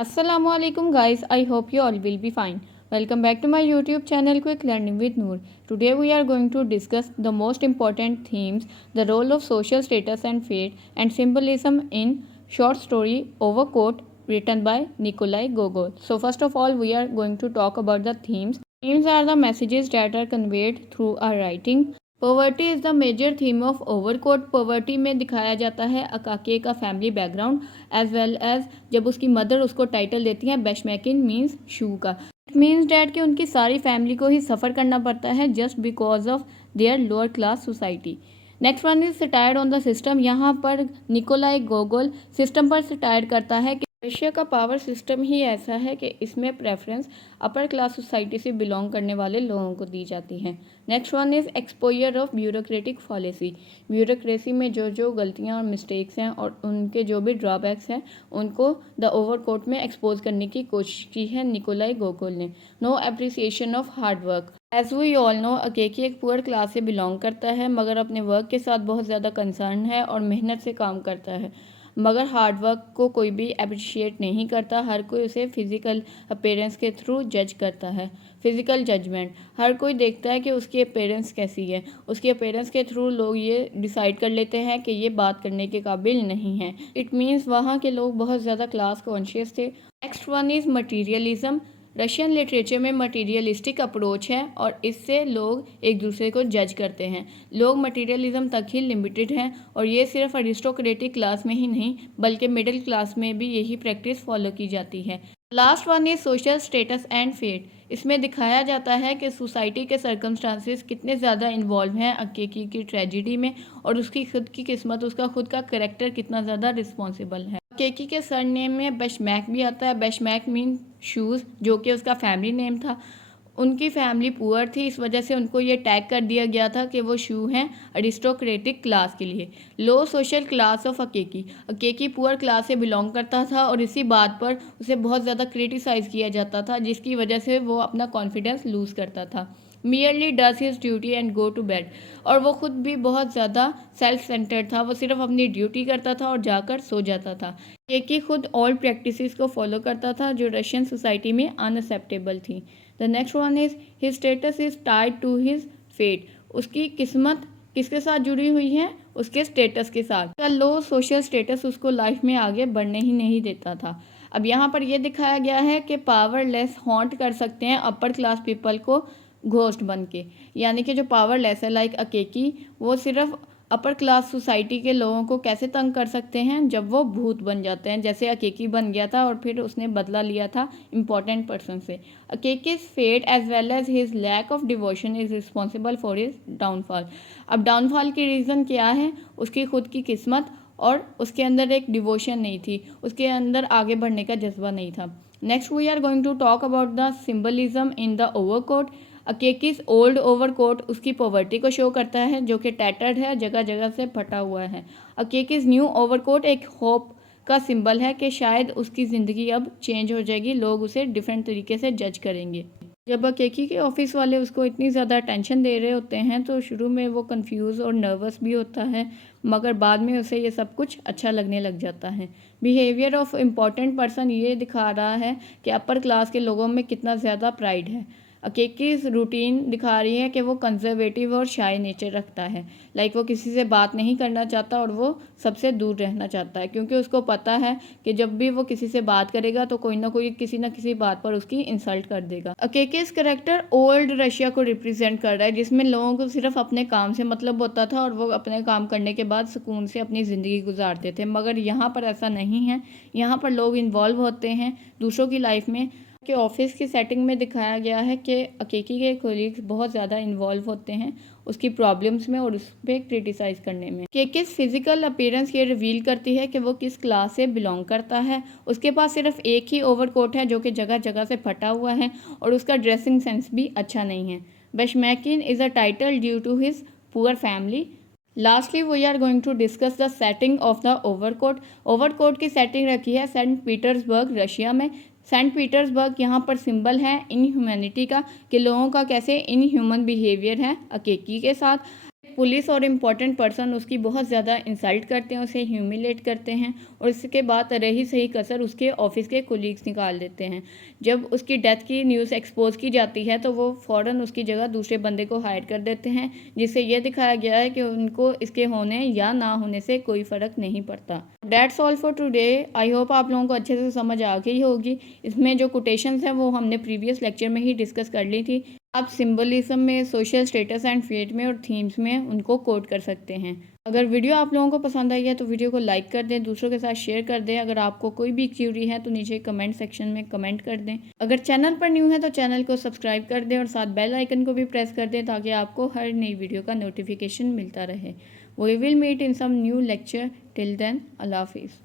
Assalamualaikum guys, I hope you all will be fine. Welcome back to my YouTube channel Quick Learning with Noor. Today we are going to discuss the most important themes, the role of social status and fate and symbolism in short story Overcoat written by Nikolai Gogol. So first of all we are going to talk about the themes. Themes are the messages that are conveyed through our writing. Poverty is the major theme of overcoat. Poverty में दिखाया जाता है Akaky का family background as well as जब उसकी mother उसको title देती हैं बेशमैकिन मीन्स शू का। इट मीन्स डैट कि उनकी सारी फैमिली को ही सफ़र करना पड़ता है just because of their lower class society. Next one is satire on the system. यहाँ पर निकोलाई गोगोल सिस्टम पर सटायर करता है कि रशिया का पावर सिस्टम ही ऐसा है कि इसमें प्रेफरेंस अपर क्लास सोसाइटी से बिलोंग करने वाले लोगों को दी जाती है। Next one is exposure of bureaucratic policy. Bureaucracy में जो जो गलतियां और मिस्टेक्स हैं और उनके जो भी ड्रॉबैक्स हैं उनको द ओवरकोट में एक्सपोज करने की कोशिश की है निकोलाई गोगोल ने। No appreciation of hard work. As we all know Akaky एक पुअर क्लास से बिलोंग करता है मगर अपने वर्क के साथ बहुत ज़्यादा कंसर्न है और मेहनत से काम करता है, मगर हार्ड वर्क को कोई भी अप्रिशिएट नहीं करता। हर कोई उसे फिज़िकल अपीयरेंस के थ्रू जज करता है। फिज़िकल जजमेंट, हर कोई देखता है कि उसकी अपीयरेंस कैसी है। उसकी अपीयरेंस के थ्रू लोग ये डिसाइड कर लेते हैं कि ये बात करने के काबिल नहीं है। इट मीन्स वहाँ के लोग बहुत ज़्यादा क्लास कॉन्शियस थे। Next one is materialism. Russian literature में मटीरियलिस्टिक अप्रोच है और इससे लोग एक दूसरे को जज करते हैं। लोग मटीरियलिज्म तक ही लिमिटेड हैं और ये सिर्फ अरिस्टोक्रेटिक क्लास में ही नहीं बल्कि मिडिल क्लास में भी यही प्रैक्टिस फॉलो की जाती है। Last one is social status and fate. इसमें दिखाया जाता है कि सोसाइटी के सर्कमस्टांसेस कितने ज़्यादा इन्वॉल्व हैं अकेकी की ट्रेजिडी में और उसकी खुद की किस्मत, उसका खुद का करेक्टर कितना ज़्यादा रिस्पॉन्सिबल है। केकी के सरनेम में बेशमैक भी आता है। बेशमैक मीन शूज़, जो कि उसका फैमिली नेम था। उनकी फैमिली पुअर थी, इस वजह से उनको ये टैग कर दिया गया था कि वो शू हैं अरिस्टोक्रेटिक क्लास के लिए। Low social class of Akaky. Akaky poor class से बिलोंग करता था और इसी बात पर उसे बहुत ज़्यादा क्रिटिसाइज़ किया जाता था जिसकी वजह से वो अपना कॉन्फिडेंस लूज़ करता था। Merely does his duty and go to bed. और वो खुद भी बहुत ज़्यादा सेल्फ सेंटर्ड था, वो सिर्फ अपनी ड्यूटी करता था और जाकर सो जाता था। केकी खुद ओल्ड प्रैक्टिसेस को फॉलो करता था जो रशियन सोसाइटी में अनएक्सेप्टेबल थी। The next one is his status is tied to his fate. उसकी किस्मत किसके साथ जुड़ी हुई है? उसके स्टेटस के साथ। लो सोशल स्टेटस उसको लाइफ में आगे बढ़ने ही नहीं देता था। अब यहाँ पर यह दिखाया गया है कि पावरलेस हॉन्ट कर सकते हैं अपर क्लास पीपल को घोस्ट बन के, यानी कि जो पावरलेस है लाइक अकेकी, वो सिर्फ अपर क्लास सोसाइटी के लोगों को कैसे तंग कर सकते हैं जब वो भूत बन जाते हैं, जैसे अकेकी बन गया था और फिर उसने बदला लिया था इम्पॉर्टेंट पर्सन से। Akaky's fate as well as his lack of devotion is responsible for his downfall. अब डाउनफॉल की रीज़न क्या है? उसकी खुद की किस्मत और उसके अंदर एक डिवोशन नहीं थी, उसके अंदर आगे बढ़ने का जज्बा नहीं था। Next we are going to talk about the symbolism in the overcoat. Akaky's old overcoat उसकी पॉवर्टी को शो करता है जो कि टैटर्ड है, जगह जगह से फटा हुआ है। अकेकीस न्यू ओवरकोट एक होप का सिंबल है कि शायद उसकी ज़िंदगी अब चेंज हो जाएगी, लोग उसे डिफरेंट तरीके से जज करेंगे। जब अकेकी के ऑफिस वाले उसको इतनी ज़्यादा टेंशन दे रहे होते हैं तो शुरू में वो कंफ्यूज और नर्वस भी होता है, मगर बाद में उसे ये सब कुछ अच्छा लगने लग जाता है। बिहेवियर ऑफ इम्पॉर्टेंट पर्सन ये दिखा रहा है कि अपर क्लास के लोगों में कितना ज़्यादा प्राइड है। अकेकी रूटीन दिखा रही है कि वो कंजर्वेटिव और शाय नेचर रखता है, लाइक वो किसी से बात नहीं करना चाहता और वो सबसे दूर रहना चाहता है क्योंकि उसको पता है कि जब भी वो किसी से बात करेगा तो कोई ना कोई किसी ना किसी बात पर उसकी इंसल्ट कर देगा। अकेकीस करेक्टर ओल्ड रशिया को रिप्रेजेंट कर रहा है जिसमें लोगों को सिर्फ अपने काम से मतलब होता था और वो अपने काम करने के बाद सुकून से अपनी ज़िंदगी गुजारते थे, मगर यहाँ पर ऐसा नहीं है। यहाँ पर लोग इन्वॉल्व होते हैं दूसरों की लाइफ में। कि ऑफिस की सेटिंग में दिखाया गया है कि अकेकी के कोलीग्स बहुत ज़्यादा इन्वॉल्व होते हैं उसकी प्रॉब्लम्स में और उस पर क्रिटिसाइज़ करने में। कि किस फिजिकल अपीयरेंस ये रिवील करती है कि वो किस क्लास से बिलोंग करता है। उसके पास सिर्फ एक ही ओवरकोट है जो कि जगह जगह से फटा हुआ है और उसका ड्रेसिंग सेंस भी अच्छा नहीं है। Bashmachkin is a title due to his poor family. Lastly we are going to discuss the setting of the overcoat. Overcoat की सेटिंग रखी है सेंट पीटर्सबर्ग रशिया में। सेंट पीटर्सबर्ग यहाँ पर सिंबल है इन ह्यूमैनिटी का कि लोगों का कैसे इन ह्यूमन बिहेवियर है अकेकी के साथ। पुलिस और इम्पोर्टेंट पर्सन उसकी बहुत ज़्यादा इंसल्ट करते हैं, उसे ह्यूमिलेट करते हैं और इसके बाद रही सही कसर उसके ऑफिस के कोलीग्स निकाल देते हैं। जब उसकी डेथ की न्यूज़ एक्सपोज की जाती है तो वो फ़ौरन उसकी जगह दूसरे बंदे को हायर कर देते हैं, जिससे ये दिखाया गया है कि उनको इसके होने या ना होने से कोई फ़र्क नहीं पड़ता। That's all for today. I hope आप लोगों को अच्छे से समझ आ गई होगी। इसमें जो कोटेशंस हैं वो हमने प्रीवियस लेक्चर में ही डिस्कस कर ली थी। आप सिंबलिज्म में, सोशल स्टेटस एंड फेट में और थीम्स में उनको कोट कर सकते हैं। अगर वीडियो आप लोगों को पसंद आई है तो वीडियो को लाइक कर दें, दूसरों के साथ शेयर कर दें। अगर आपको कोई भी क्यूरी है तो नीचे कमेंट सेक्शन में कमेंट कर दें। अगर चैनल पर न्यू है तो चैनल को सब्सक्राइब कर दें और साथ बेल आइकन को भी प्रेस कर दें ताकि आपको हर नई वीडियो का नोटिफिकेशन मिलता रहे। We will meet in some new lecture. Till then, अल्लाह हाफिज़।